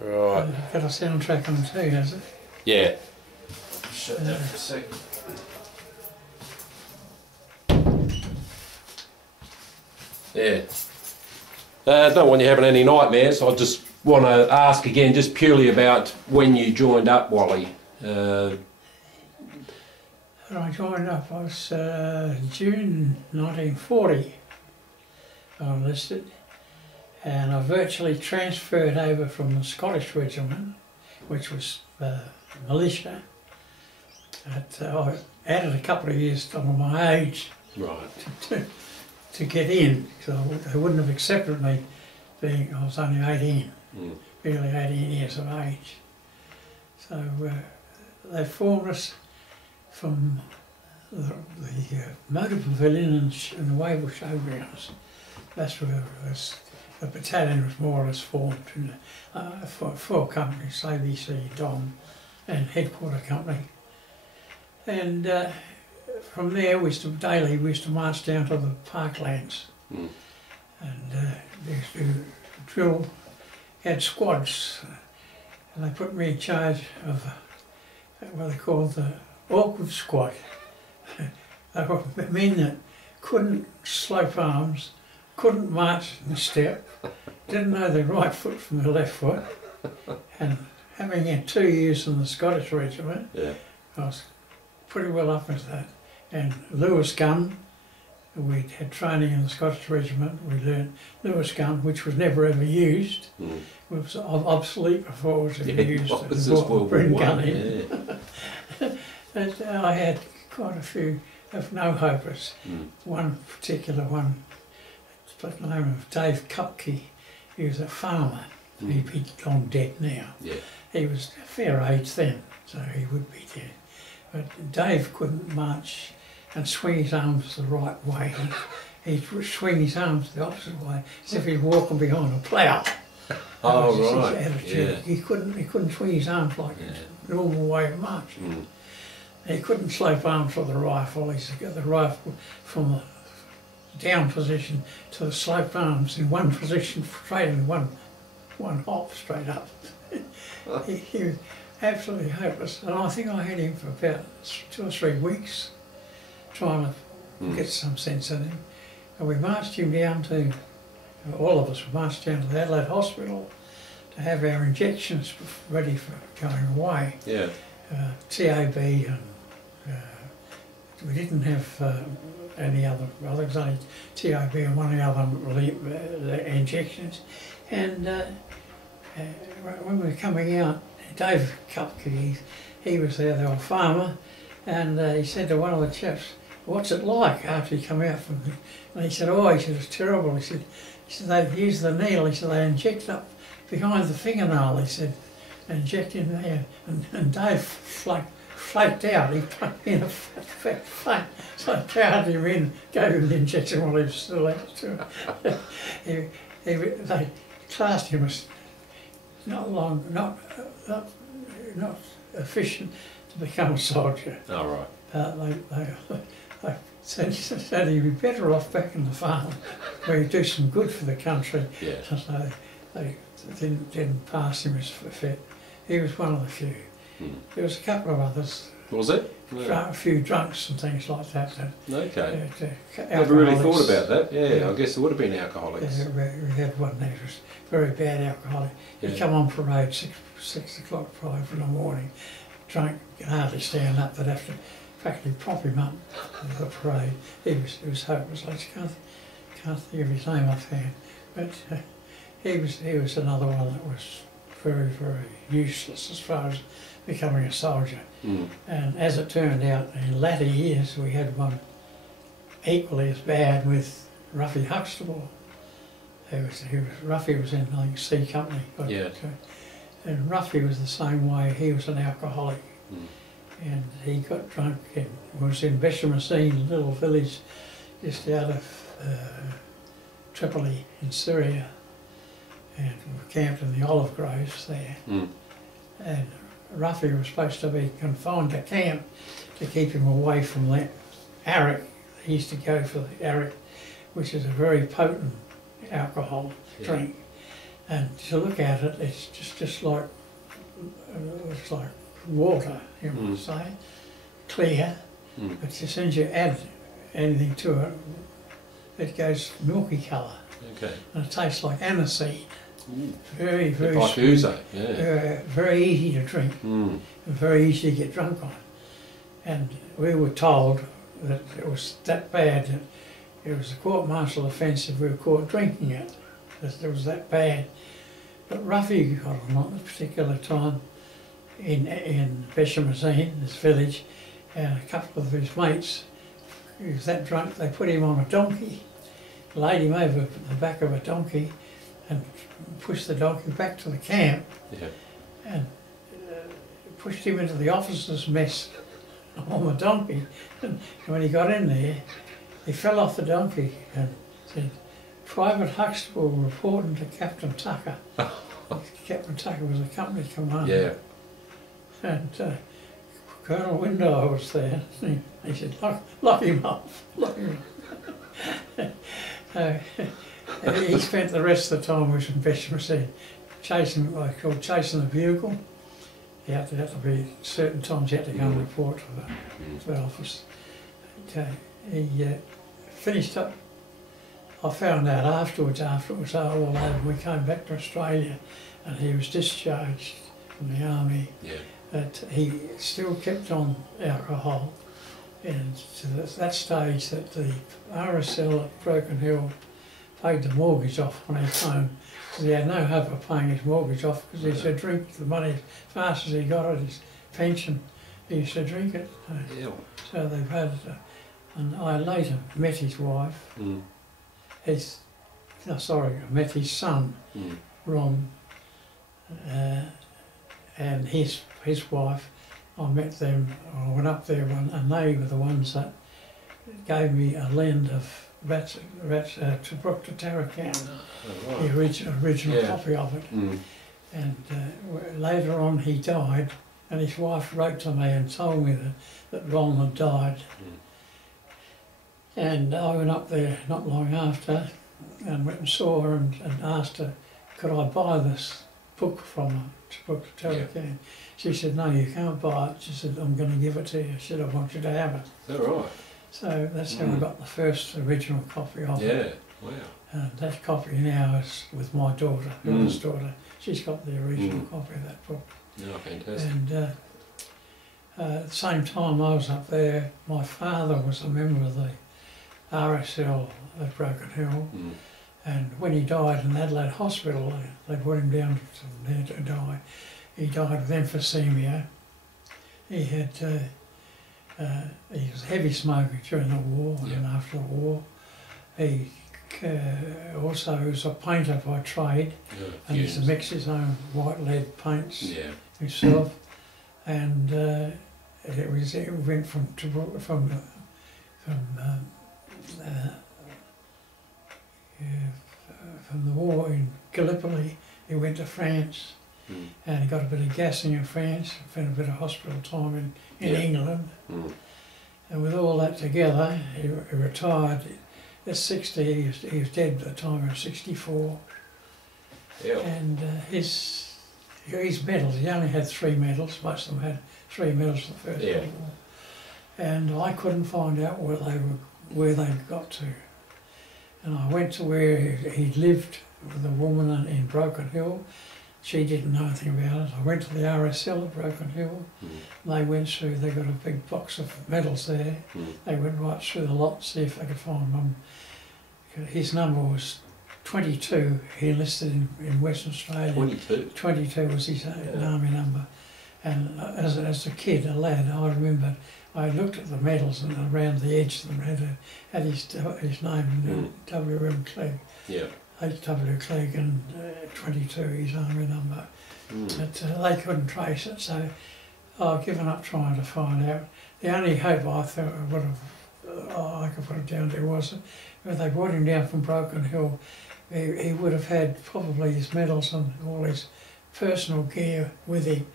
Right. Got a soundtrack on too, has it? Yeah. Shut that for a second. Yeah. Don't want you having any nightmares. I just want to ask again, just purely about when you joined up, Wally. When I joined up, I was June 1940. I enlisted, and I virtually transferred over from the Scottish Regiment, which was militia. But I added a couple of years on my age, Right. to get in, because they wouldn't have accepted me being, I was only 18, barely 18 years of age. So they formed us from the motor pavilion and the Wavell Showgrounds. That's where the battalion was more or less formed in four companies, ABC, Dom and Headquarter Company. And from there we used to march down to the parklands and we used to drill, had squads, and they put me in charge of what they called the awkward squad. They were men that couldn't slope arms, couldn't march in step, didn't know their right foot from their left foot, and having had 2 years in the Scottish Regiment, I was pretty well up with that. And Lewis gun, we had training in the Scottish Regiment, we learned Lewis gun, which was never ever used. It was obsolete before it was ever used. What was this World War gun in. And I had quite a few of no-hopers. One particular one, by the name of Dave Kupke, he was a farmer. He's long dead now. He was a fair age then, so he would be dead. But Dave couldn't march and swing his arms the right way. He'd swing his arms the opposite way, as if he's walking behind a plough. Oh, right. His attitude. He couldn't swing his arms like the normal way of marching. He couldn't slope arms for the rifle. He used to get the rifle from the down position to the sloped arms in one position, straight in one hop straight up. He was absolutely hopeless, and I think I had him for about 2 or 3 weeks, trying to get some sense in him. And we marched him down to, all of us marched down to the Adelaide Hospital to have our injections ready for going away. TAB, and we didn't have any other, well, there was only TAB and one of the other injections. And when we were coming out, Dave Kupke, he was there, they were a farmer, and he said to one of the chaps, "What's it like after you come out from the..." And he said, "Oh," he said, "it's terrible." He said, "They use the needle," he said, "they inject up behind the fingernail," he said, "inject in there." And Dave flaked out, he put in a fat flake, so I carried him in, gave him the injection while he was still out to it. They classed him as not efficient to become a soldier. Oh, right. They said he'd be better off back in the farm where he'd do some good for the country. So they didn't pass him as fit. He was one of the few. There was a couple of others. Was it? A few drunks and things like that. Okay. Never really thought about that. I guess there would have been alcoholics. We had one that was very bad alcoholic. He'd come on parade 6 o'clock, 5 in the morning, drunk, could hardly stand up. They'd have to practically prop him up for the parade. He was hopeless. I just can't think of his name offhand, but he was another one that was very, very useless as far as becoming a soldier. And as it turned out, in latter years we had one equally as bad with Ruffy Huxtable. Ruffy was in, I think, C Company. And Ruffy was the same way. He was an alcoholic. And he got drunk and was in Beshamacene, a little village just out of Tripoli in Syria. And we camped in the olive groves there. And Ruffy was supposed to be confined to camp to keep him away from that arrack. He used to go for the arrack, which is a very potent alcohol drink. And to look at it, it's just like, it's like water, you might say, clear, but as soon as you add anything to it, it goes milky colour. Okay. And it tastes like aniseed. Very, Very very like sweet. ouzo, yeah. Very easy to drink and very easy to get drunk on. And we were told that it was that bad that it was a court-martial offence if we were caught drinking it. That it was that bad. But Ruffy got on at a particular time in Beshamazine, this village, and a couple of his mates, he was that drunk, they put him on a donkey, laid him over the back of a donkey and pushed the donkey back to the camp and pushed him into the officers' mess on the donkey. And when he got in there, he fell off the donkey and said, "Private Huxtable reporting to Captain Tucker." Captain Tucker was a company commander. Yeah. And Colonel Window was there. He said, lock him up, lock him up. He spent the rest of the time was in Beshamazine, chasing what they called chasing the bugle. He had to be certain times he had to go and report to the office. He finished up. I found out afterwards, after it was all over, we came back to Australia and he was discharged from the army. Yeah. That he still kept on alcohol, and to that stage that the RSL at Broken Hill paid the mortgage off when he came, because he had no hope of paying his mortgage off because he used to drink the money as fast as he got at his pension. He used to drink it. So they've had, and I later met his wife. I met his son, Ron, and his wife. I met them, I went up there and they were the ones that gave me a lend of Tobruk to Tarakan, the original copy of it. And later on he died, and his wife wrote to me and told me that Ron had died. And I went up there not long after and went and saw her and asked her, could I buy this book from her, Tobruk to Tarakan? She said, no, you can't buy it. She said, I'm going to give it to you. She said, I want you to have it. Is that right? So that's how I got the first original copy of it. Yeah, wow. And that copy now is with my daughter, eldest daughter. She's got the original copy of that book. Yeah, fantastic. And at the same time I was up there, my father was a member of the RSL at Broken Hill. And when he died in Adelaide Hospital, they brought him down to there to die. He died with emphysema. He had, he was a heavy smoker during the war and after the war. He also was a painter by trade, and he used to mix his own white lead paints himself. And it went from the war in Gallipoli, he went to France, and he got a bit of gassing in France, spent a bit of hospital time in England. And with all that together, he retired at 60, he was dead at the time of 64. And his medals, he only had 3 medals, most of them had 3 medals for the First World War. And I couldn't find out where they got to. And I went to where he lived with a woman in Broken Hill. She didn't know anything about it. I went to the RSL at Broken Hill. They went through, they got a big box of medals there. They went right through the lot to see if they could find them. His number was 22. He enlisted in Western Australia. 22? 22 was his army number. And as a kid, a lad, I remember I looked at the medals and around the edge of them had his name, W.M. Clegg. H.W. Clegg and 22, his army number. But they couldn't trace it, so I've given up trying to find out. The only hope I thought I could put it down to was when they brought him down from Broken Hill, he would have had probably his medals and all his personal gear with him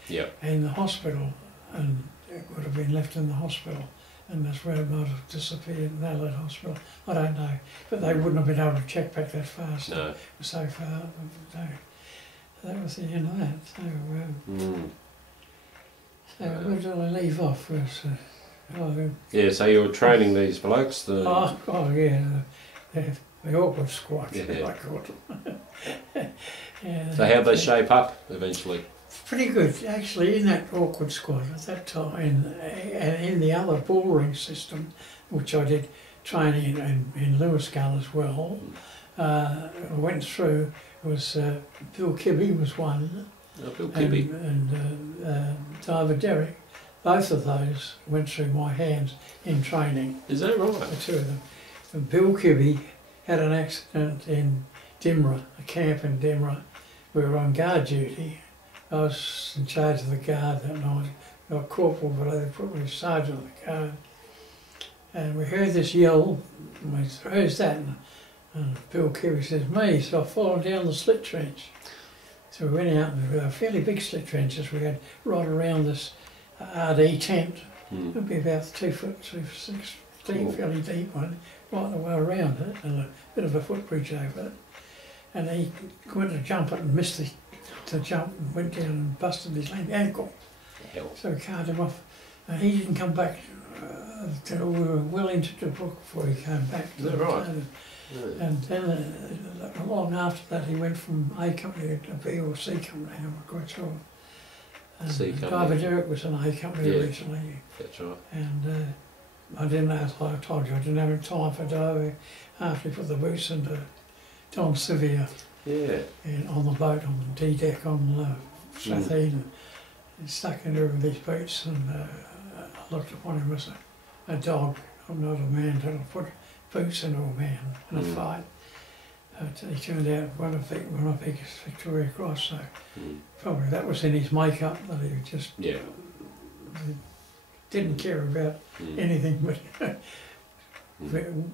in the hospital, and it would have been left in the hospital, and that's where it might have disappeared in Adelaide Hospital. I don't know, but they wouldn't have been able to check back that fast. No. It was so far. No. was the end of that. So where did I leave off? Yeah, so you were training these blokes? Yeah, the awkward squad, Yeah. I called them. Yeah, So how'd they shape up eventually? pretty good, actually, in that awkward squad at that time, and in the other bullring system, which I did training in Lewisgull as well. I went through. It was Bill Kibby was one, Bill Kibby. and Tom Derrick. Both of those went through my hands in training. Is that right? The two of them. And Bill Kibby had an accident in Dimra, a camp in Dimra. We were on guard duty. I was in charge of the guard that night. Not corporal, but they put me sergeant of the guard. And we heard this yell, and we said, "Who's that?" And Bill Kibby says, "Me." So I followed down the slit trench. So we went out, and we were fairly big slit trenches. We had right around this RD tent. It would be about 2 foot, 2 foot 6 deep, fairly deep one, right the way around it, and a bit of a footbridge over it. And he went to jump it and missed the jump and went down and busted his ankle. Hell. So we carted him off. And he didn't come back till we were well into Tobruk before he came back. Is that right? Yeah. And then long after that he went from A company to B or C company, I'm not quite sure. C And company. Tom Derrick was an A company originally. That's right. And I didn't have, like I told you, I didn't have time for Doe after he put the boots into Don Sevier on the boat, on the D deck on the South and stuck into him with his boots, and I looked upon him as a dog. I'm not a man that'll put boots into a man in a fight. But he turned out one of the biggest Victoria Cross, so probably that was in his makeup, that he just didn't care about anything but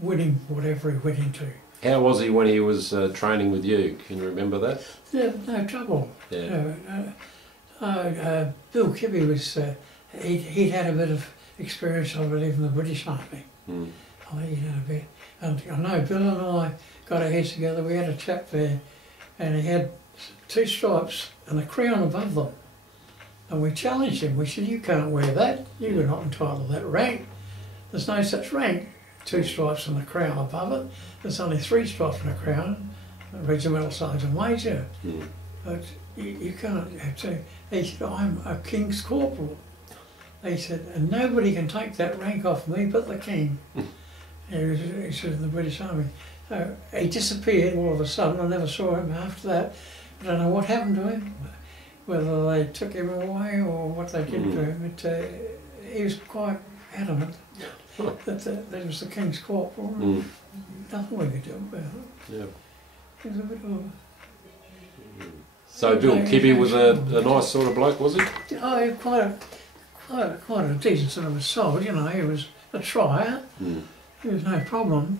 winning whatever he went into. How was he when he was training with you? Can you remember that? Yeah, no trouble. Yeah. Bill Kibby was, he'd had a bit of experience, I believe, in the British Army. I think he'd had a bit. And I know Bill and I got our heads together, we had a chap there, and he had 2 stripes and a crown above them. And we challenged him, we said, "You can't wear that, you're not entitled to that rank. There's no such rank, 2 stripes and a crown above it. There's only 3 stripes and a crown, a regimental sergeant major. But you can't have 2. He said, "I'm a king's corporal." He said, "And nobody can take that rank off me but the king." He was in the British Army. So he disappeared all of a sudden. I never saw him after that. I don't know what happened to him, whether they took him away or what they did to him. But he was quite adamant that was the king's corporal. Nothing we could do about it. Yeah. He was a bit of So Bill Kibby was a nice sort of bloke, was he? Oh, quite a decent sort of a soul, you know. He was a trier. He was no problem.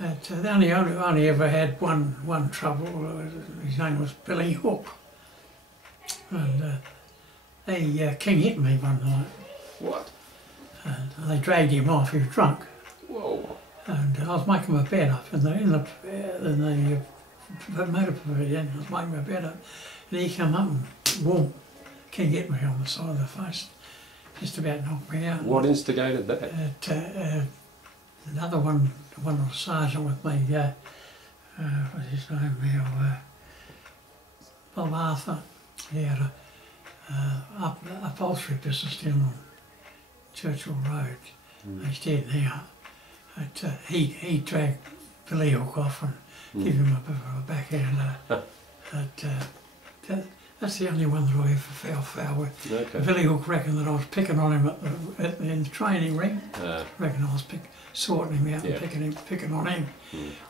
But they only ever had one trouble. His name was Billy Hook, and King hit me one night. What? And they dragged him off. He was drunk. Whoa. And I was making my bed up in the motor pavilion. I was making my bed up, and he come up and boom, King hit me on the side of the face, just about knocked me out. What instigated that? Another one was a sergeant with me. What's his name now? Bob Arthur. He had a upholstery business down on Churchill Road. He's dead now. But he dragged Billy Hook off and give him a bit of a backhand. That's the only one that I ever fell foul with. Okay. Billy Hook reckoned that I was picking on him in the training ring. Reckoned I was sorting him out and picking on him.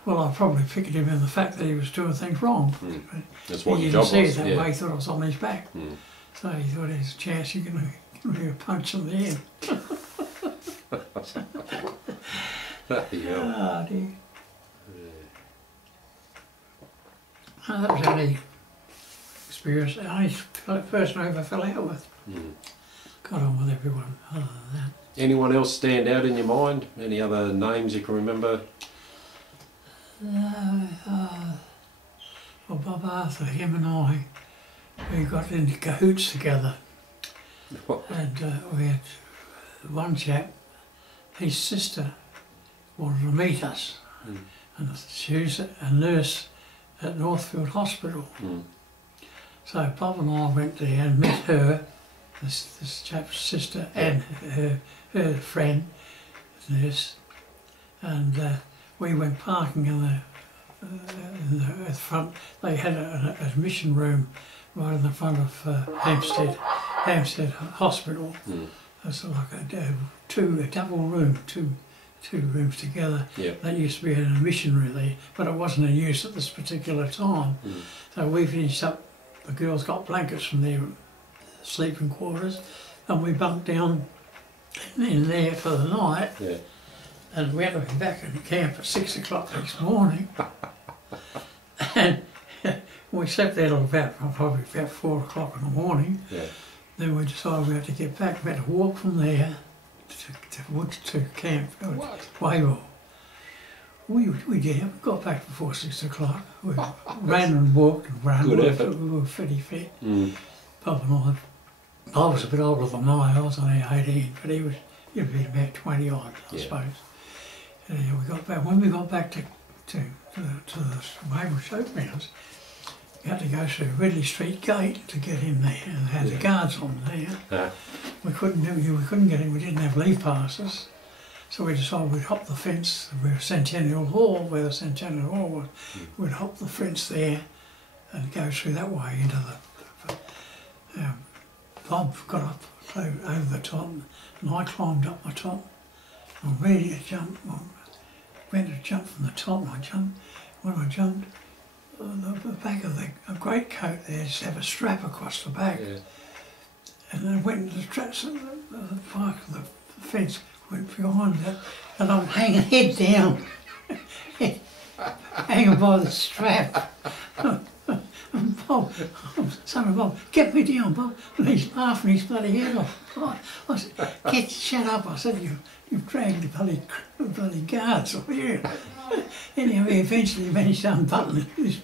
Well, I probably picked him in the fact that he was doing things wrong. That's what he your didn't job see was. it that way. He thought I was on his back. So he thought there's a chance you can give me a punch in the head. Oh dear. Oh, that was the only experience, the only person I ever fell out with. Got on with everyone other than that. Anyone else stand out in your mind? Any other names you can remember? Well, Bob Arthur, him and I, we got into cahoots together. And we had one chap, his sister wanted to meet us. And she was a nurse at Northfield Hospital. So Bob and I went there and met her, this chap's sister, and her friend, nurse. And we went parking in the front. They had an admission room right in the front of Hampstead Hospital. It's like a double room, two rooms together. That used to be an admission room there, but it wasn't in use at this particular time. So we finished up. The girls got blankets from their sleeping quarters, and we bunked down in there for the night. And we had to be back in the camp at 6 o'clock next morning. And we slept there till probably about 4 o'clock in the morning. Then we decided we had to get back. We had to walk from there to camp. Waywell. We did. We got back before 6 o'clock. We ran and walked and ran. Good effort. We were pretty fit. Bob and I was a bit older than I was only 18, but he'd been about 20 odd, I suppose. And we got back. When we got back to the Waywell Showgrounds, we had to go through Ridley Street Gate to get in there, and they had the guards on there. We couldn't get in. We didn't have leave passes, so we decided we'd hop the fence. We were Centennial Hall, where the Centennial Hall was. We'd hop the fence there and go through that way into the. Bob got up over the top, and I climbed up the top. I'm ready to jump. I went to jump from the top, and I jumped. When I jumped, the back of the greatcoat there just have a strap across the back. And then I went into the straps of the park of the fence, went behind that, and I'm hanging head down, hanging by the strap. And Bob, son of Bob, get me down, Bob. And he's laughing his bloody head off. I said, shut up. I said, you've dragged the bloody guards off here. Anyway, he eventually managed to unbutton his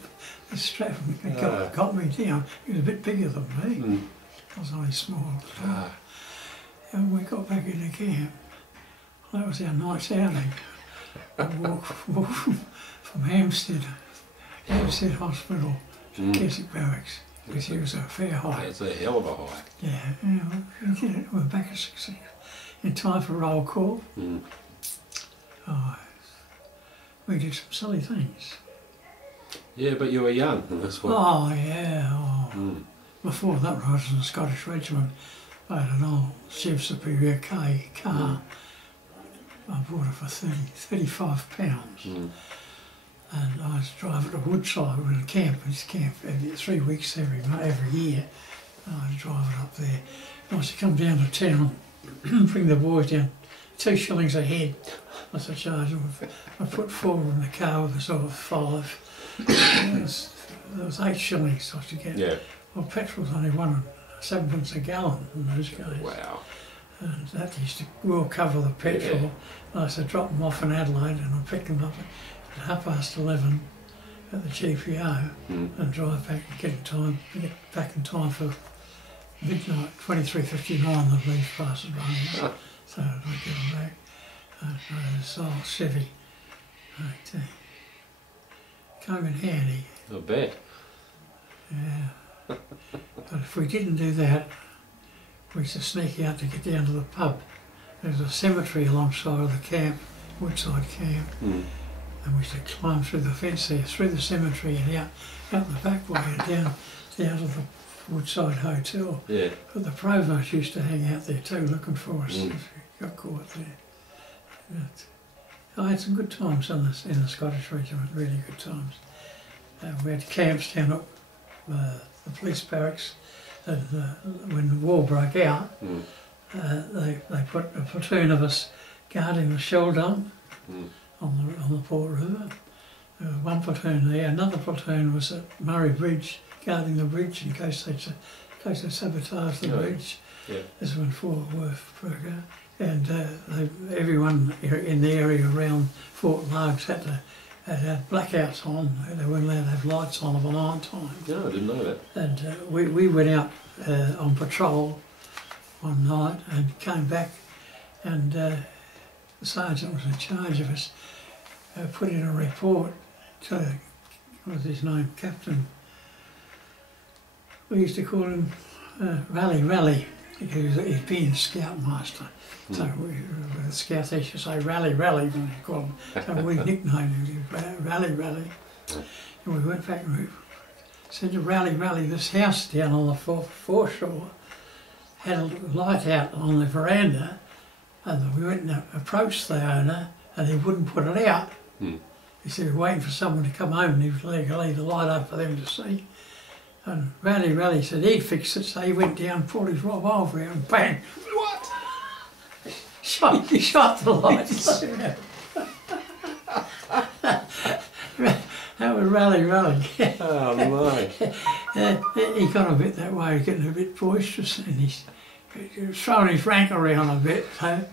strap and got me down. He was a bit bigger than me. I was only small. And we got back into camp. That was our night's outing. We walked from Hampstead Hospital to Keswick Barracks, which was a fair hike. It's a hell of a hike. We did it. We were back at 6 in time for roll call. We did some silly things. Yeah, but you were young, and that's what. Before that, I was in the Scottish Regiment. I had an old Chef Superior K car. I bought it for £35. And I was driving to Woodside. We were in camp. It's camp every 3 weeks every year. And I'd drive it up there. And I used to come down to town, bring the boys down. 2 shillings a head was the charge. I put 4 in the car with a sort of 5. There was 8 shillings I used to get. Well, petrol was only 7 a gallon in those days. Wow. And that used to well cover the petrol. I used to drop them off in Adelaide, and I picked them up at 11:30 at the GPO and drive back and get back in time for midnight, 23:59, the leave passes running. So I get them back. This old Chevy. Came in handy. I bet. But if we didn't do that, we used to sneak out to get down to the pub. There's a cemetery alongside of the camp, Woodside camp, and we used to climb through the fence there, through the cemetery and out the back way and down to the Woodside Hotel. But the provost used to hang out there too, looking for us if we got caught there. I had some good times in the Scottish Regiment, really good times. We had camps down at the police barracks, and when the war broke out, they put a platoon of us guarding the shell dump on the Port River. One platoon there, another platoon was at Murray Bridge, guarding the bridge in case they sabotaged the bridge. This is when Fort Worth broke out. And everyone in the area around Fort Largs had to it had blackouts on. They weren't allowed to have lights on of a night time. No, I didn't know that. And we went out on patrol one night and came back, and the sergeant was in charge of us, put in a report to, what was his name, Captain, we used to call him Rally, because he'd been a scoutmaster. So the scouts, they used to say Rally, when they called him. So we nicknamed him Rally. And we went back and we said to Rally, this house down on the foreshore had a light out on the veranda, and we went and approached the owner, and he wouldn't put it out. He said he was waiting for someone to come home, and he was leave the light up for them to see. And Rally said he'd fix it, so he went down, pulled his revolver out, and bang! What? He shot the lights. That was Rally. Oh my. He got a bit that way, getting a bit boisterous, and he was throwing his rank around a bit. So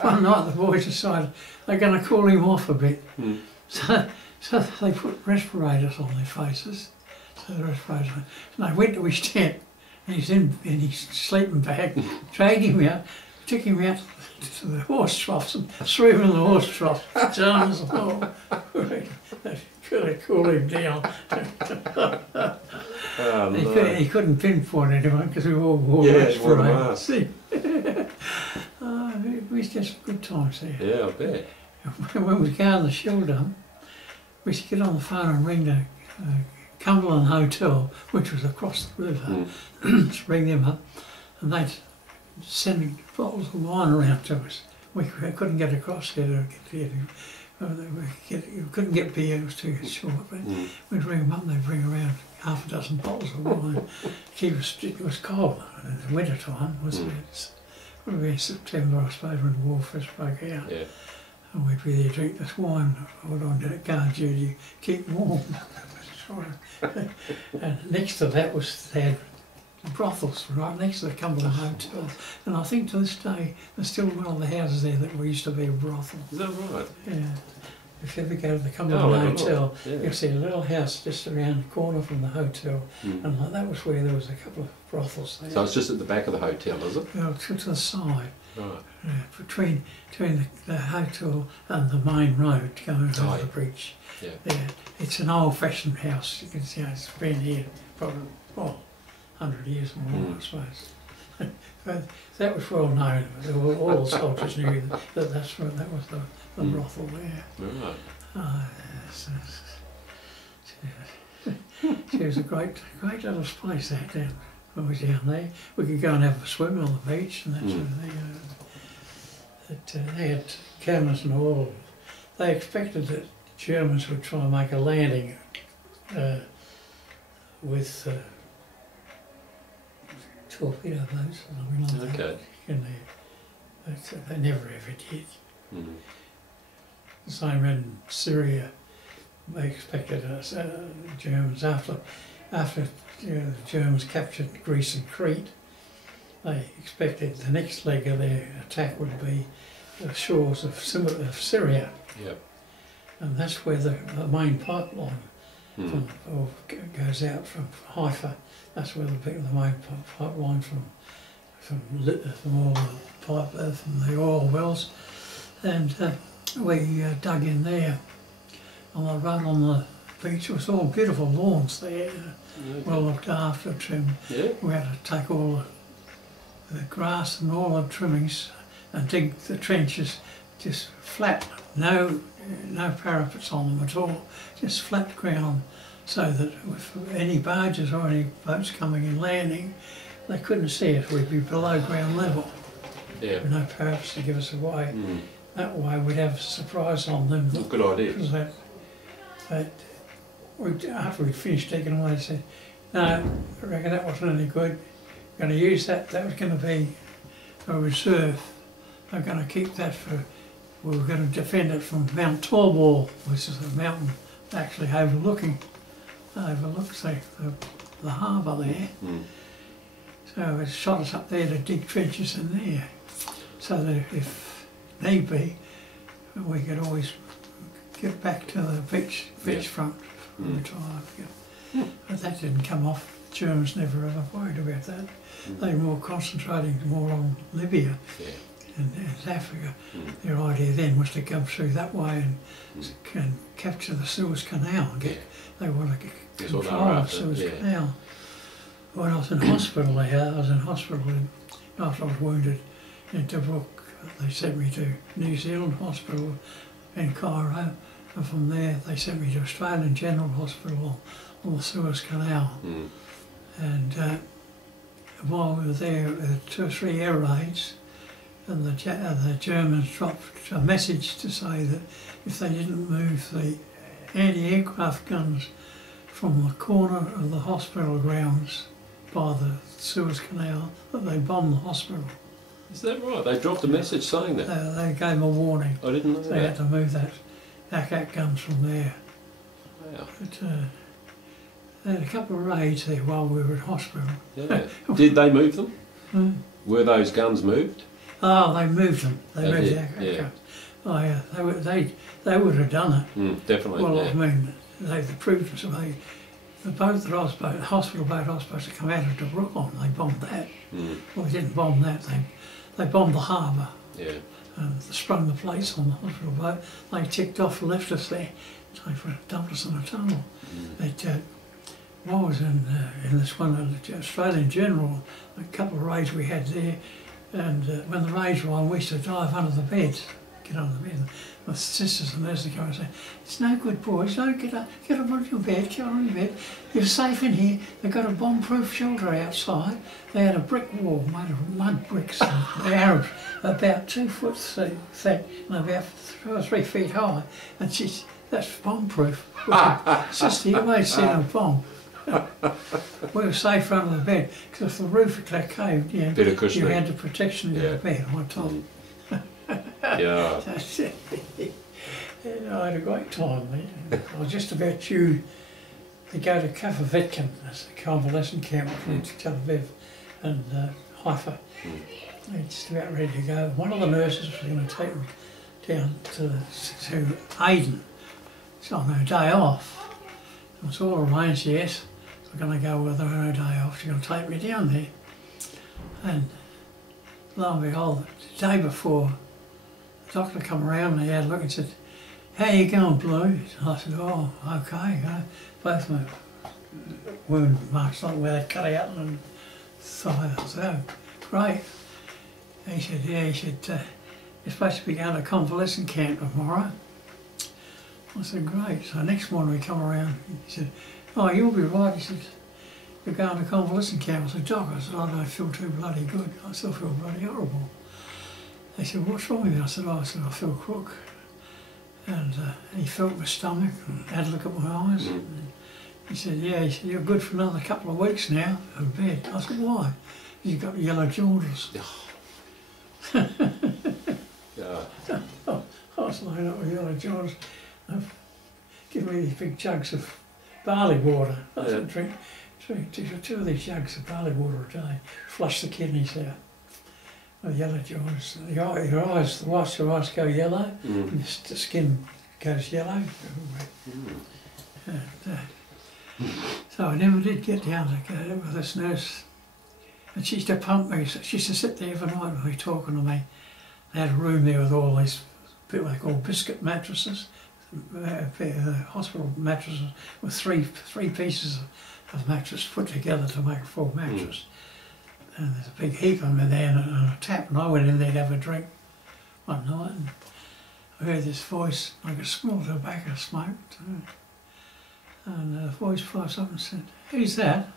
one night the boys decided they're going to cool him off a bit. So they put respirators on their faces. So the respirators. And they went to his tent, and he's in his sleeping bag, dragged him out, took him out to the horse troughs and threw him in the horse trough. Down as a hole. Could cool him down. Oh, no. He couldn't pinpoint anyone because we all wore respirators. It was just good times there. Yeah, I bet. When we go to the shell dump, we used to get on the phone and ring the Cumberland Hotel, which was across the river, just ring them up, and they'd send bottles of wine around to us. We couldn't get across here to get you couldn't get beer, it was too short, but we'd ring them up and they'd bring around half a dozen bottles of wine. It was cold in the winter time, wasn't it? It would be September, I suppose, when the war first broke out. Yeah. And we'd be there, drink this wine, hold on to it, guard duty, keep warm. And next to that they had brothels right next to the Cumberland Hotel. And I think to this day, there's still one of the houses there that used to be a brothel. Is that right? Yeah. If you ever go to the Cumberland Hotel, you'll see a little house just around the corner from the hotel. And that was where there was a couple of brothels there. So it's just at the back of the hotel, is it? Well, to the side. Right. Between the hotel and the main road going over the bridge. Yeah. It's an old-fashioned house. You can see it's been here probably 100 years or more, I suppose. But that was well known. All the soldiers knew that that was the brothel there. Right. It was a great little place that down when we were down there. We could go and have a swim on the beach and that sort of thing. They had cameras and all. They expected that Germans would try and make a landing with torpedo boats or something like that in there. But they never ever did. The same in Syria. They expected us, Germans, after the Germans captured Greece and Crete, they expected the next leg of their attack would be the shores of Syria. Yep. And that's where the main pipeline goes out from Haifa. That's where the main pipeline from the oil wells. And we dug in there on the road on the beach. It was all beautiful lawns there, well looked after, trimmed. Yeah. We had to take all the grass and all the trimmings and dig the trenches just flat, no parapets on them at all, just flat ground, so that if any barges or any boats coming and landing, they couldn't see it. We'd be below ground level. Yeah. With no parapets to give us away. That way we'd have a surprise on them. Good idea. After we'd finished digging away, they said, no, I reckon that wasn't any good. We're going to use that. That was going to be a reserve. They're going to keep that we were going to defend it from Mount Torball, which is a mountain actually overlooks the harbour there. So it shot us up there to dig trenches in there, so that if need be, we could always get back to the beach front from the time. Yeah. But that didn't come off. Germans never ever worried about that. They were more concentrating more on Libya and Africa. Their idea then was to come through that way and capture the Suez Canal. They wanted to control the Suez Canal. When I was in hospital there, after I was wounded in Tobruk. They sent me to New Zealand Hospital in Cairo, and from there they sent me to Australian General Hospital on the Suez Canal. And while we were there, 2 or 3 air raids, and the Germans dropped a message to say that if they didn't move the anti-aircraft guns from the corner of the hospital grounds by the Suez Canal, that they bombed the hospital. Is that right? They dropped a message saying that? They gave them a warning. I didn't know they had to move that ACAT guns from there. Wow. But they had a couple of raids there while we were in hospital. Yeah. Did they move them? Were those guns moved? Oh, they moved them. They moved the ACAT guns. Oh yeah, they would have done it. Definitely. Well, I mean, they've proved it. The boat that I was supposed, the hospital boat I was supposed to come out of Tobruk on, they bombed that. Well, they didn't bomb that. They bombed the harbour. Yeah. Sprung the plates on the hospital boat. They ticked off and left us there. They dumped us in a tunnel. But I was in this one, the Australian General, a couple of raids we had there, and when the raids were on, we used to dive under the beds, get under the bed. My sisters and nurses come and say, "It's no good, boys, don't get up on your bed, get on your bed. You're safe in here. They've got a bomb-proof shelter outside." They had a brick wall made of mud bricks. The Arabs, about 2 foot thick and about 2 or 3 feet high. And that's bomb-proof. Sister, you may see a bomb. We were safe under the bed, because if the roof caved in, you had the protection of the bed on top. Yeah. I had a great time there. I was just about due to go to Kafavetkin, that's a convalescent camp from Tel Aviv and Haifa. They're just about ready to go. One of the nurses was going to take me down to Aden, so on her day off. It was all arranged, yes. We're going to go with her on her day off. She's going to take me down there. And lo and behold, the day before, the doctor come around and he had a look and said, "How you going, Blue?" And I said, "Oh, okay." Both my wound marks like where they cut out and thigh. I said, "Oh, great." And he said, "Yeah," he said, "you're supposed to be going to convalescent camp tomorrow." I said, "Great." So next morning we come around, he said, "Oh, you'll be right." He said, "You're going to convalescent camp." I said, "Doc," I said, "I don't feel too bloody good. I still feel bloody horrible." They said, "What's wrong with you?" I said, "I feel crook." And he felt my stomach and had a look at my eyes. And he said, "Yeah," he said, "you're good for another couple of weeks now in bed." I said, "Why?" "You've got yellow jaundice." I was laying up with yellow jaundice. Give me these big jugs of barley water. I said, drink 2 of these jugs of barley water a day. Flush the kidneys out. With yellow jaundice. Your eyes, the whites of your eyes go yellow, and the skin goes yellow. And, so I never did get down to go with this nurse. And she used to pump me. She used to sit there every night with me, talking to me. They had a room there with all these, what they call biscuit mattresses, hospital mattresses with three pieces of mattress put together to make a full mattress. And there's a big heap of them there and a tap, and I went in there to have a drink one night, and I heard this voice. I could smell tobacco smoke too. And the voice pipes up and said, "Who's that?"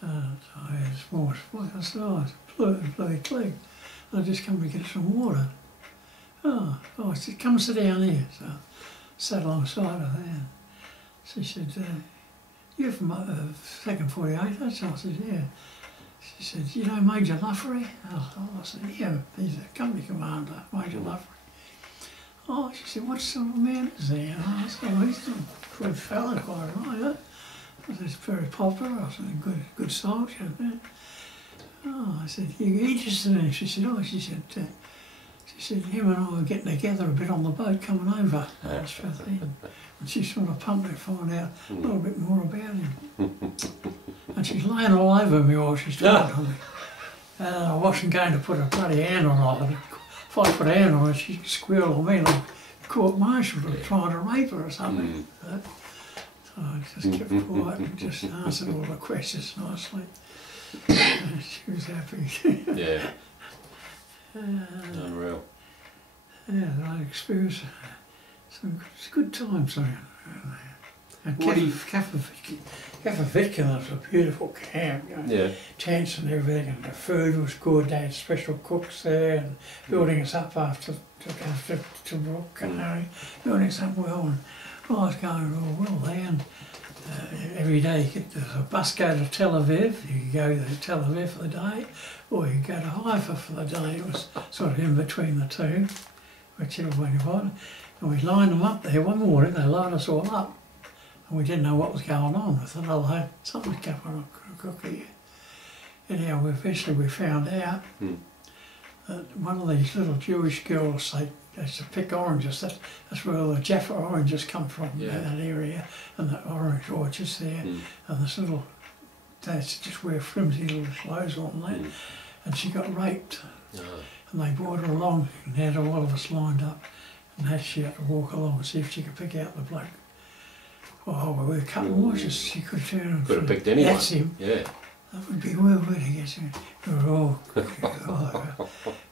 And I heard this voice. I said, "Oh, it's bloody Clegg. I just come to get some water." Oh, I said, "Come sit down here." So I sat alongside her there. She said, "You're from 2nd 48th?" I said, "Yeah." She said, "You know Major Luffery?" I said, "Yeah, he's a company commander, Major Luffery." Oh, she said, "What sort of man is he?" And I said, "Well, he's a good fella, quite right." I said, "He's very popular." I said, "Good soldier." Oh, I said, "You interested in him?" She said, "Oh," she said, She said, him and I were getting together a bit on the boat coming over. That's the thing. And she sort of pumped me to find out a little bit more about him. And she's laying all over me while she's talking to me. I wasn't going to put a bloody hand on her. If I put a hand on her, she'd squeal on me like court martial or trying to rape her or something. So I just kept quiet and just answered all the questions nicely. She was happy. Yeah. Unreal. Yeah, I experienced some good times there. And Kaffa Vitka was a beautiful camp, you know, Yeah. tents and everything, and the food was good. They had special cooks there, and building us up after Tobruk, you know, building us up well. And I was going all well there, and every day there's a bus go to Tel Aviv. You could go to Tel Aviv for the day, or you could go to Haifa for the day. It was sort of in between the two, whichever one you want. And we lined them up there one morning. They lined us all up, and we didn't know what was going on. I thought, oh, something's going on a cook here. Anyhow, eventually we found out that one of these little Jewish girls, they used to pick oranges. That's where all the Jaffa oranges come from, that area, and the orange orchards there. And this little, they just wear flimsy little clothes on that. And she got raped. And they brought her along and had all of us lined up. And she had to walk along and see if she could pick out the bloke. Oh, well, we were cutting oranges. She could turn and Could have picked anyone. That's him. Yeah. That would be well good against him. We were all,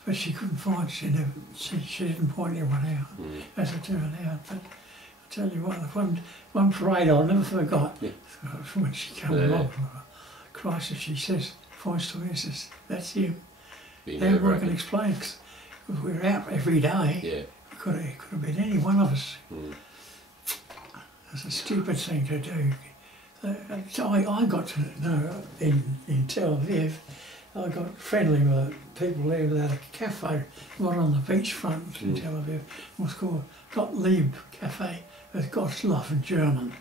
but she couldn't find. She didn't point anyone out, as it turned out. But I tell you what, one parade I'll never forgot. When she came along, Christ, she says, points to me and says, "That's him." Everyone can explain, because we were out every day. It could have been any one of us. It's a stupid thing to do. I got to know in Tel Aviv, I got friendly with the people there that had a cafe right on the beachfront in Tel Aviv. It was called Gottlieb Cafe, with God's love in German.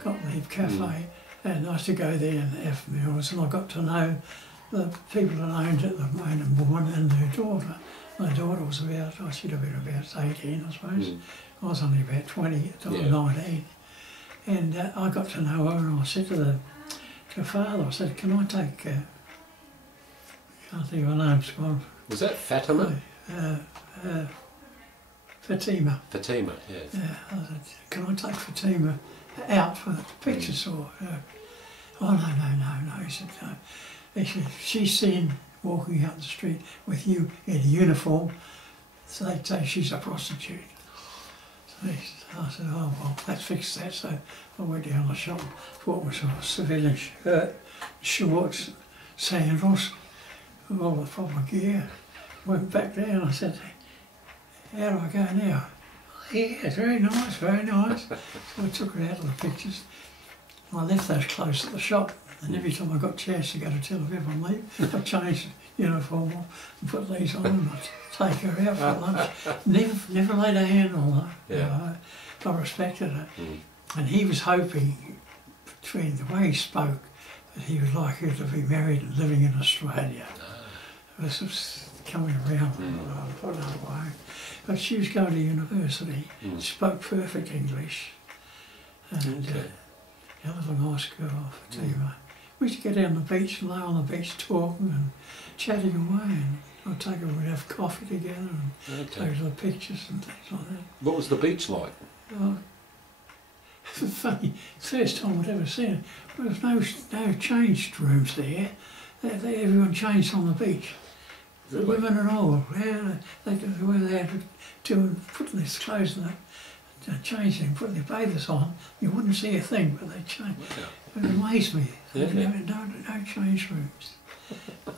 Gottlieb Cafe. And I used to go there and have meals, and I got to know the people that owned it, the man and woman and their daughter. My daughter was about, I should have been about 18, I suppose. I was only about 20 at the time, 19. And I got to know her, and I said to father, I said, can I take, can't think of her name, it's gone. Was that Fatima? Fatima. Fatima, yes. Yeah, I said, can I take Fatima out for the pictures? Or, oh, no, he said, no. He said, she's seen walking out the street with you in a uniform, so they'd say she's a prostitute. I said, oh, well, let's fix that. So I went down the shop, bought myself a civilian shirt, shorts, sandals, all the proper gear. Went back down, I said, how do I go now? Yeah, it's very nice, very nice. So I took her out of the pictures. I left those clothes at the shop, and every time I got a chance to go to Tel Aviv and leave, I changed the uniform and put these on, and I'd take her out for lunch. Never laid a hand on her. You know, I respected her. And he was hoping, between the way he spoke, that he would like her to be married and living in Australia. This was coming around, I don't know why. But she was going to university, spoke perfect English, and hell of a nice girl, Fatima. We used to get down the beach and lay on the beach talking and chatting away, and I'd take her, we'd have coffee together and take her to the pictures and things like that. What was the beach like? Funny, first time I'd ever seen it. There was no changed rooms there. Everyone changed on the beach. The women and all, where they had to put their clothes in changing, putting their bathers on. You wouldn't see a thing, but they changed. It amazed me. No change rooms.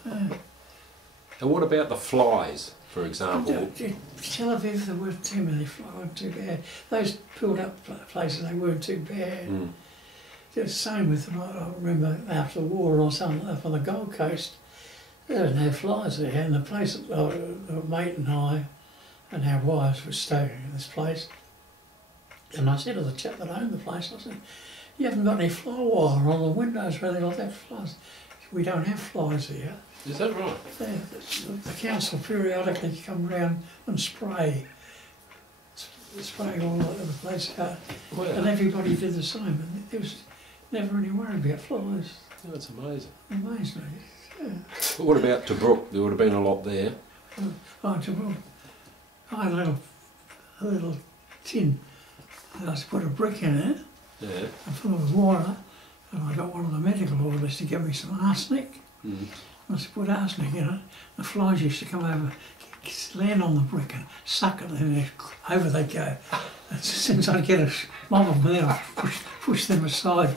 And what about the flies, for example? Tel Aviv, there weren't too many flies, weren't too bad. Those built up places, they weren't too bad. It was the same with, I remember after the war or something up on the Gold Coast, there was no flies there, and the place that the mate and I and our wives were staying in this place. And I said to the chap that owned the place, I said, you haven't got any fly wire on the windows or anything like that, flies. we don't have flies here. Is that right? The council periodically come round and spray all over the place out, Wow. and everybody did the same, and there was never any worry about flies. That's amazing. Amazing. Yeah. But what about Tobruk? There would have been a lot there. Oh, Tobruk. I had a little tin, and I put a brick in it, Yeah. and full of water, and I got one of the medical orders to give me some arsenic. Mm. I put arsenic in it. The flies used to come over, land on the brick and suck it, and over they go. And since I'd get a mob of them there, I'd push them aside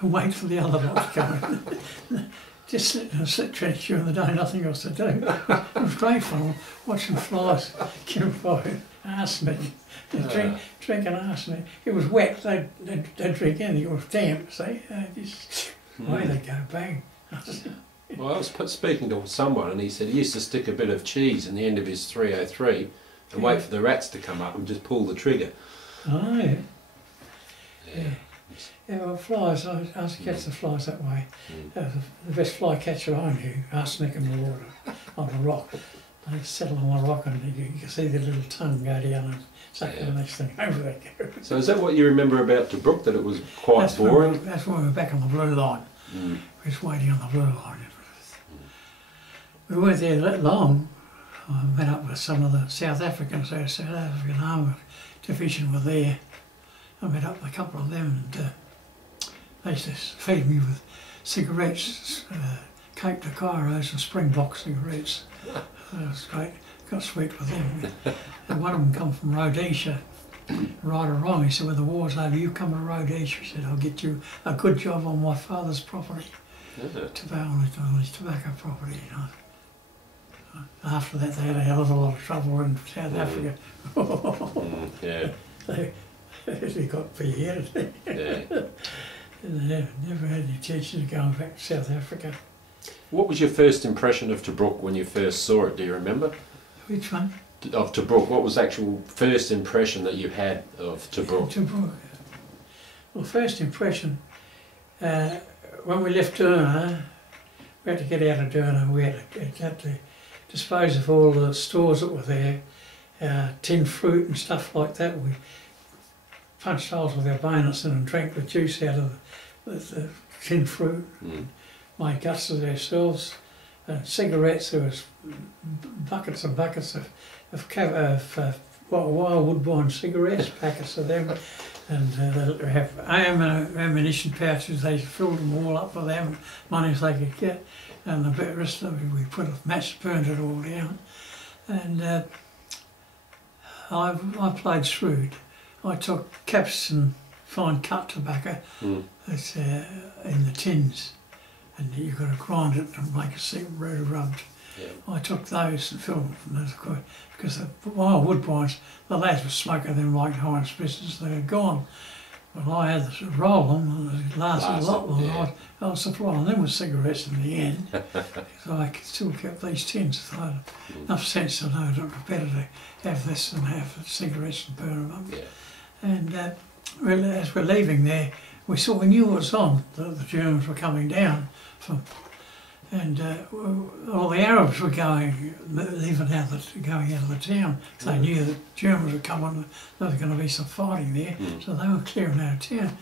and wait for the other lot to come. Just sit in a slit trench during the day, nothing else to do. It was great fun watching flies killed by arsenic. Drinking arsenic. It was wet, they'd drink in, it was damp, see? Just away they go, bang. Well, I was speaking to someone and he said he used to stick a bit of cheese in the end of his 303 and wait for the rats to come up and just pull the trigger. Oh, yeah. Yeah, well, flies, I used to catch the flies that way. The best fly catcher I knew, arsenic in the water, on a rock. They settle on the rock and you can see the little tongue go down and suck the next thing, over they go. So is that what you remember about Tobruk, that it was quite boring? That's why we were back on the blue line. Mm. We was waiting on the blue line. We weren't there that long. I met up with some of the South Africans, the South African Army Division were there. I met up with a couple of them and they used to feed me with cigarettes, Cape de Cairos and Springbok cigarettes. That was great, got sweet with them. And one of them come from Rhodesia, right or wrong. He said, when the war's over, you come to Rhodesia. He said, I'll get you a good job on my father's property, on his tobacco property, you know. After that, they had a hell of a lot of trouble in South Africa. Yeah. They got beheaded. Yeah. And they never had the intention of going back to South Africa. What was your first impression of Tobruk when you first saw it? Do you remember? Which one? Of Tobruk. What was the actual first impression that you had of Tobruk? Tobruk. Well, first impression, when we left Derna, we had to get out of Derna. We had to dispose of all the stores that were there, tinned fruit and stuff like that. We punched holes with our bayonets in and drank the juice out of the tinned fruit, made guts of ourselves. Cigarettes, there was buckets and buckets of wild woodbine cigarettes, packets of them, and they have ammunition pouches. They filled them all up with them, money as they could get, and the rest of it we put a match, burned it all down. And I played shrewd. I took Capstan fine cut tobacco that's in the tins, and you've got to grind it and make a secret rubbed. Yeah. I took those and filled them because the wild woodbines, the lads were smoking them like Heinz business. They were gone. Well, I had to roll them, and it lasted a lot longer. Yeah. I was supplying them with cigarettes in the end, so I still kept these tins. So I had enough sense to know that it was better to have this than have cigarettes and burn them up. Yeah. And as we're leaving there, we knew what was on. The Germans were coming down from. And all the Arabs were going out of the town. They knew that Germans were coming, there was going to be some fighting there, so they were clearing out of town.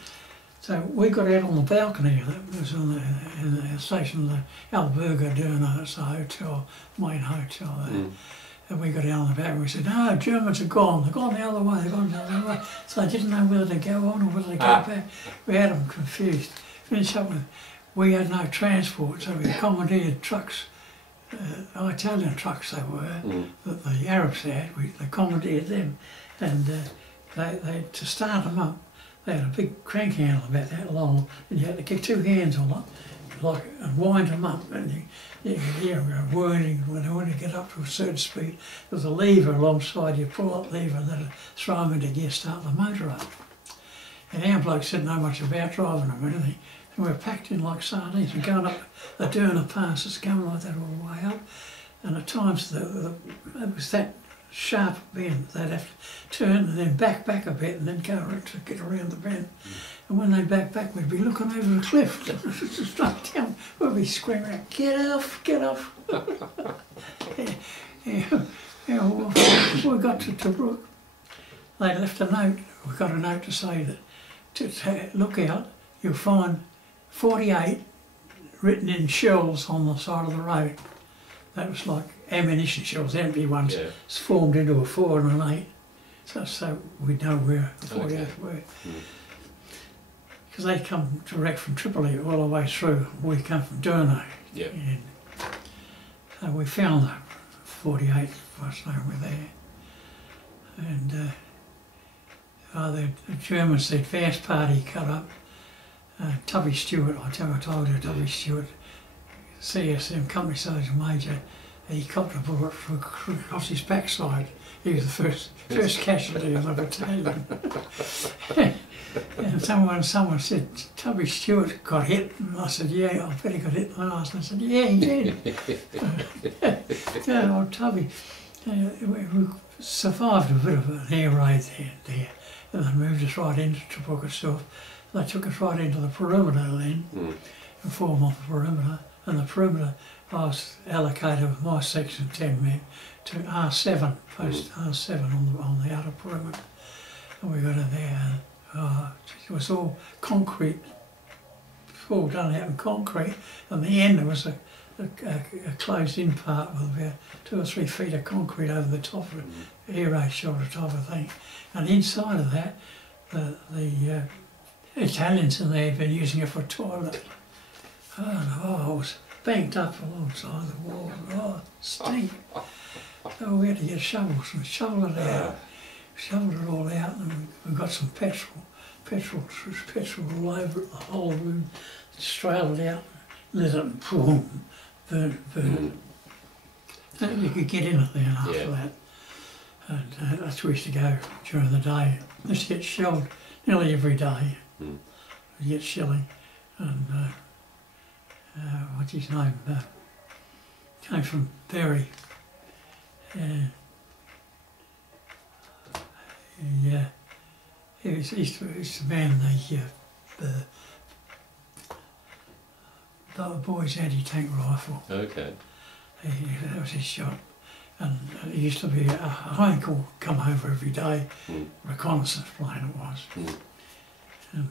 So we got out on the balcony, that was in the station of the Alberga Derna, that's the hotel, main hotel there. And we got out on the balcony and we said, no, Germans are gone, they've gone the other way, they've gone the other way. So they didn't know whether to go on or whether to go back. We had them confused. Finished up with, we had no transport, so we commandeered trucks, Italian trucks they were, that the Arabs had. They commandeered them, and they to start them up, they had a big crank handle about that long, and you had to get two hands on it, and wind them up, and you could hear them whirring when they wanted to get up to a certain speed. There was a lever alongside, you pull that lever and then throw them into gear, start the motor up. And our blokes didn't know much about driving them or anything. And we were packed in like sardines. We're going up the Derna Pass, it's going like that all the way up. And at times it was that sharp bend, they'd have to turn and then back a bit and then go to get around the bend. And when they back, we'd be looking over the cliff, straight down. We'd Tubby screaming out, "Get off, get off!" well, we got to Tobruk. They left a note. We got a note to say that to look out, you'll find 48 written in shells on the side of the road. That was like ammunition shells, empty ones, formed into a 4 and an 8. So we know where the 48 were. Because they come direct from Tripoli all the way through. We come from Derno. Yeah. And we found the 48 once they were there. And the Germans, the advance party cut up. Tubby Stewart, I told you, Tubby Stewart, CSM, Company Sergeant Major, he copped a bullet across his backside. He was the first casualty of the battalion. And someone said, "Tubby Stewart got hit," and I said, "Yeah, I bet he got hit last." And I said, "Yeah, he did." Yeah, old Tubby. We survived a bit of an air raid there, and they moved us right into Tobruk itself. They took us right into the perimeter then, and formed off the perimeter. And the perimeter, I was allocated with my section 10 men to R7, post R7 on the outer perimeter. And we got in there, and it was all concrete, all done out in concrete. And the end there was a closed-in part with about 2 or 3 feet of concrete over the top of it, air raid shelter type of thing. And inside of that, the Italians in there had been using it for a toilet. Oh, it was banked up alongside the wall. Oh, stink. So we had to get shovels and shovel it out. Shoveled it all out, and we got some petrol all over it, the whole room, strailed it out, lit it, and boom, burn it. And you could get in it then after that. And that's where we used to go during the day. We used to get shelled nearly every day. We get shelling, and what's his name? Came from Berry. He's the man the boy's anti-tank rifle. Okay. That was his shot. And it used to be a Heinkel come over every day, reconnaissance plane it was. And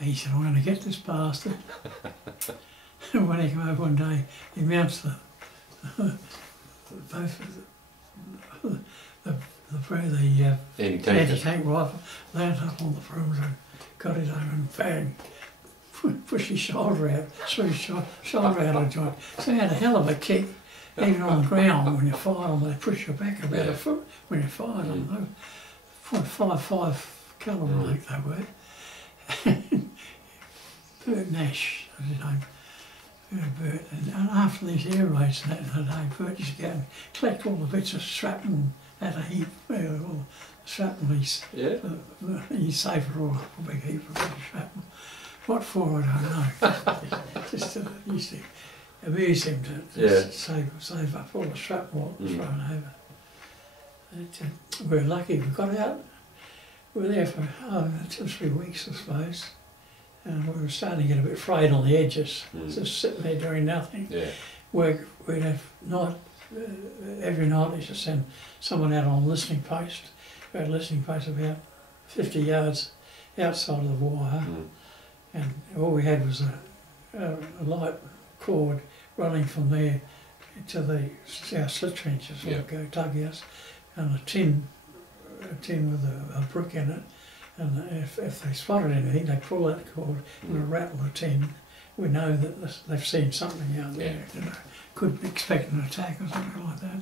he said, "I'm going to get this bastard." And when he came over one day, he mounts the anti-tank rifle, landed up on the perimeter, got it over and bang, pushed his shoulder out, threw his shoulder out of joint. So he had a hell of a kick, even on the ground when you fired them. They push you back about a foot when you fired them. .55 calibre, I think they were. Bert Nash, was his name. Bert. And after these air raids and that in the day, Bert used to go and collect all the bits of shrapnel at a heap, all the shrapnel he'd save it all up, a big heap of shrapnel. What for, I don't know. Just used to amuse him to save up all the shrapnel that was thrown over. We were lucky, we got out. We were there for 2 or 3 weeks, I suppose. And we were starting to get a bit frayed on the edges, just sitting there doing nothing. We'd have every night we used to send someone out on a listening post. We had a listening post about 50 yards outside of the wire, and all we had was a light cord running from there to our slit trenches, like dugouts, and a tin with a brick in it. And if they spotted anything, they pull that cord and rattle the tin. We know that they've seen something out there. You know, could expect an attack or something like that.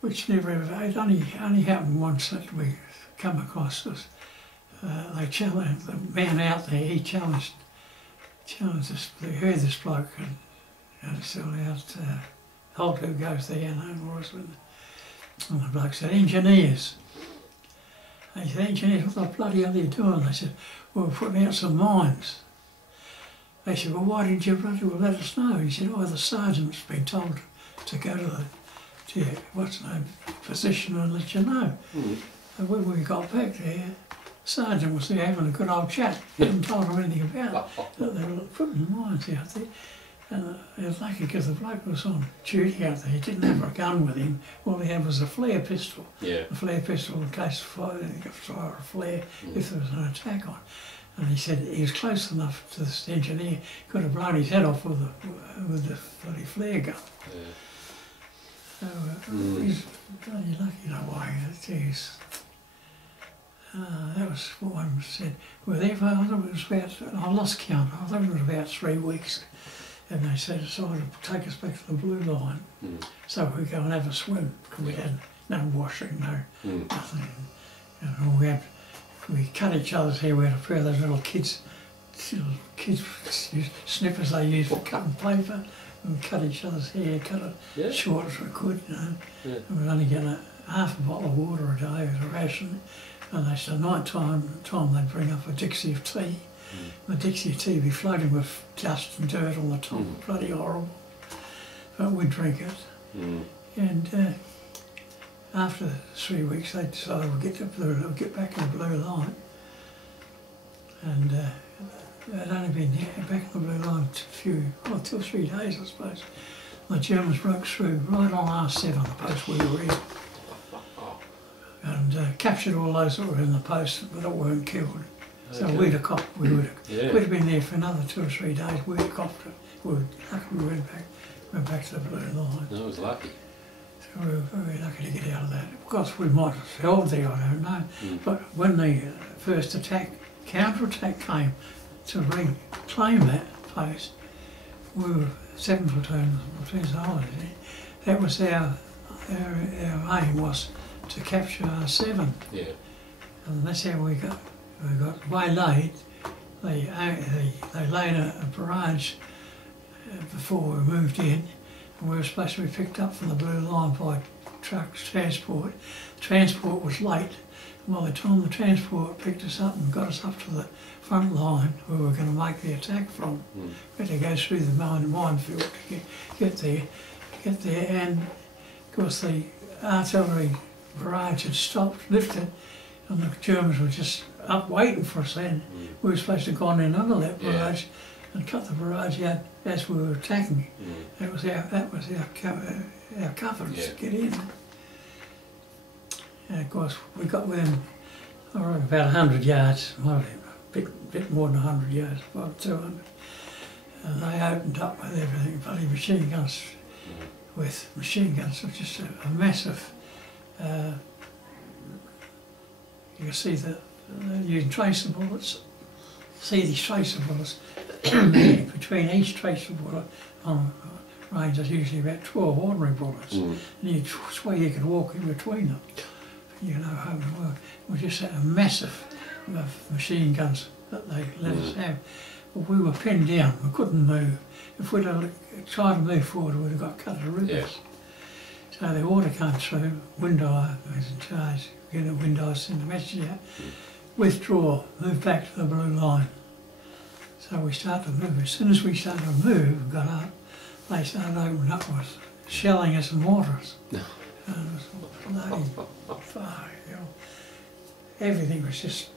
Which never ever. It only happened once that we come across this. They challenged the man out there. He challenged this. They heard this bloke and still out. Holt who goes there, no more. And the bloke said, "Engineers." They said, "Engineers, what the bloody hell are you doing?" They said, "Well, we're putting out some mines." They said, "Well, why didn't you bloody well let us know?" He said, "Oh, the sergeant's been told to go to the position and let you know." And when we got back there, sergeant was there having a good old chat. He hadn't told them anything about it. They were putting mines out there. And it was lucky because the bloke was on duty out there. He didn't have a gun with him. All he had was a flare pistol. Yeah. A flare pistol in case fire a flare if there was an attack on. And he said he was close enough to this engineer, could have blown his head off with the bloody flare gun. Yeah. So he's bloody lucky in a way. Jeez. That was what one said. Well, there, I thought it was about, I lost count, I thought it was about 3 weeks. And they decided to take us back to the blue line so we could go and have a swim, because we had no washing, nothing. And we cut each other's hair. We had a pair of those little kids snippers they use for cutting paper. And we cut each other's hair, cut it short as we could, you know. Yeah. And we'd only get half a bottle of water a day as a ration. And they said, night time they'd bring up a Dixie of tea. The Dixie tea would be floating with dust and dirt on the top, bloody horrible. But we'd drink it. And after 3 weeks, they decided we'll get back in the blue line. And they'd only been back in the blue line 2 or 3 days, I suppose. The Germans broke through right on R7, the post we were in, and captured all those that were in the post but that weren't killed. So we'd have copped, we'd have been there for another 2 or 3 days, we'd have copped it. We went back to the blue line. That was lucky. So we were very lucky to get out of that. Of course we might have held there, I don't know. But when the first counter-attack came to reclaim that post, we were 7th platoon, that was our aim was to capture R7. Yeah. And that's how we got waylaid. They laid a barrage before we moved in, and we were supposed to be picked up from the blue line by trucks, transport. The transport was late, and by the time the transport picked us up and got us up to the front line where we were going to make the attack from, we had to go through the minefield to get there, and of course the artillery barrage had stopped, lifted, and the Germans were just up waiting for us then. We were supposed to have gone in under that barrage and cut the barrage out as we were attacking. That was our coverage to get in. And of course we got within about 100 yards, a bit more than 100 yards, about 200. And they opened up with everything, bloody machine guns, with machine guns, which is a massive. You can see that you can trace the bullets, see these tracer bullets. Between each tracer bullet on range, there's usually about 12 ordinary bullets. And you swear you could walk in between them. You know how it worked. We just had a massive machine guns that they let us have. But we were pinned down, we couldn't move. If we'd have tried to move forward, we'd have got cut to ribbons. So the order came through, Windeye was in charge, Windeye sent the message out, withdraw, move back to the blue line. So we started to move. As soon as we started to move, got up, they started opening up with shelling us and mortars. And it was bloody fire, you know. Everything was just,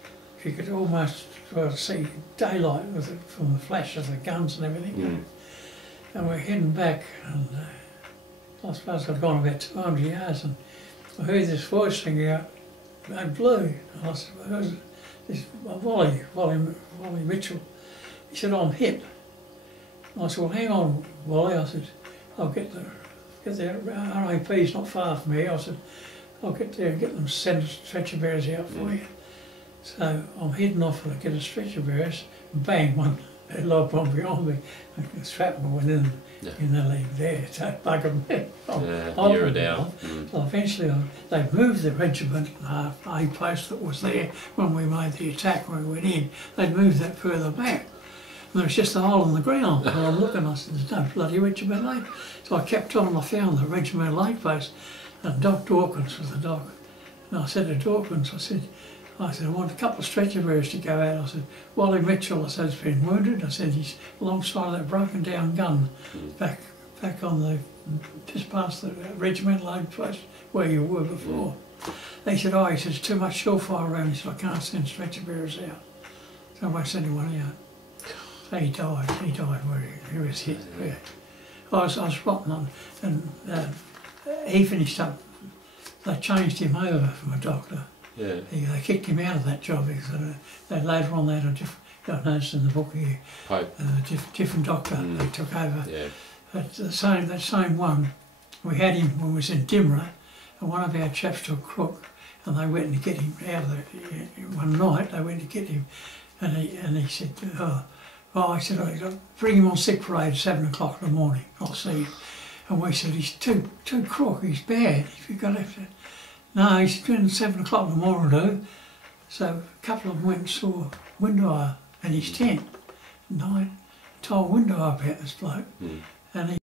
you could almost see daylight with it from the flash of the guns and everything. And we're heading back, and I suppose I'd gone about 200 yards, and I heard this voice singing out, "I'm blue." And I said, well, who's this? Wally Mitchell. He said, "I'm hit." And I said, "Well, hang on, Wally." I said, "I'll get the RAP's not far from here." I said, "I'll get there and get them, send stretcher bearers out for you." So I'm heading off to get a stretcher bearers, and bang, one log bomb behind me, and the shrapnel went in the leg there, so buggered me. You were down. Well, eventually they moved the regiment, A post that was there when we made the attack, when we went in, they'd moved that further back. And there was just a hole in the ground, and I'm looking, I said, "There's no bloody regiment aid." So I kept on, and I found the regimental aid post, and Doc Dawkins was the doc. And I said to Dawkins, I said, "I want a couple of stretcher bearers to go out." I said, "Wally Mitchell," I said, "has been wounded." I said, "He's alongside that broken down gun, back on the, just past the regimental aid post where you were before." He said, oh, he said, there's too much shellfire around. He said, I can't send stretcher bearers out. So I won't send anyone out. So he died where he was hit. Yeah. I was spotting on, and he finished up. They changed him over from a doctor. Yeah. They kicked him out of that job because they later on they had a different. I noticed in the book here, different doctor they took over. Yeah. But that same one, we had him when we was in Dimra, and one of our chaps took crook, and they went to get him out of there. One night they went to get him, and he said, I said, oh, bring him on sick parade at 7 o'clock in the morning. I'll see him. And we said, he's too crook. He's bad. If you've got to, no, he's doing 7 o'clock in the morning, do. So a couple of them went and saw window in his tent at night, told window about this bloke, and